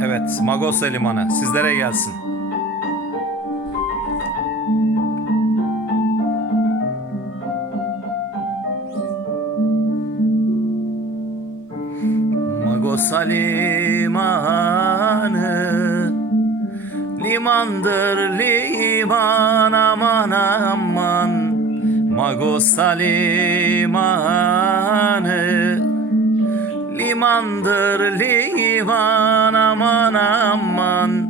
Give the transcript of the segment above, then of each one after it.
Evet, Magosa Limanı. Sizlere gelsin. Magosa Limanı. Limandır liman aman aman. Magosa Limanı Limandır liman aman aman.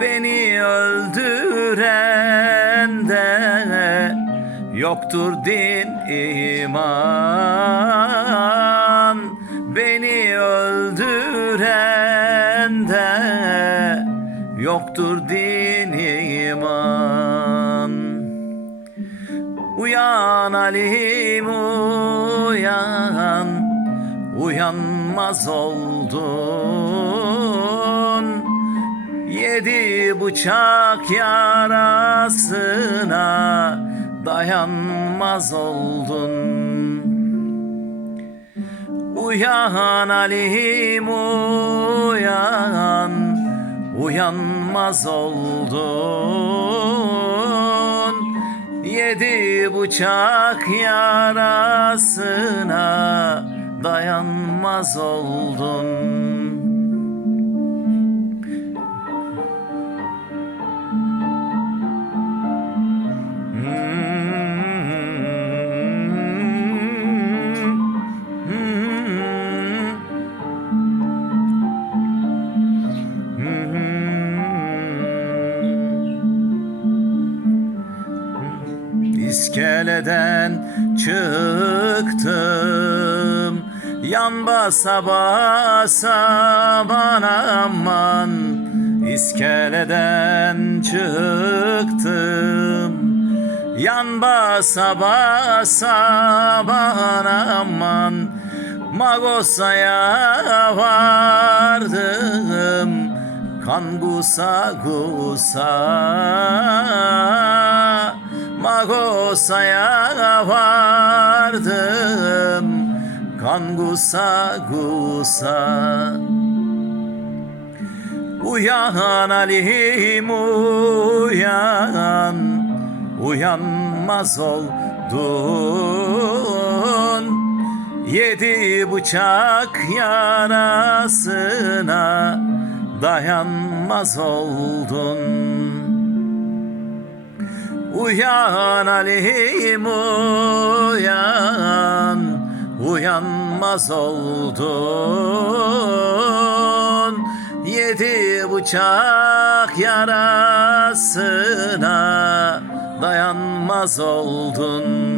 Beni öldüren de Yoktur din iman. Beni öldüren de Yoktur din iman. Uyan Alim uyan Uyanmaz oldun. Yedi bıçak yarasına Dayanmaz oldun. Uyan Alim uyan Uyanmaz oldun. Yedi bıçak yarasına Dayanmaz oldun İskeleden çıktım Yan basa basa bana aman İskeleden çıktım. Yan basa basa bana aman Magosa'ya vardım. Kan gusa gusa Magosa'ya vardım Kan gusa gusa. Uyan Ali'm uyan Uyanmaz oldun. Yedi bıçak yarasına Dayanmaz oldun. Uyan Ali'm uyan Uyanmaz oldun Yedi bıçak yarasına Dayanmaz oldun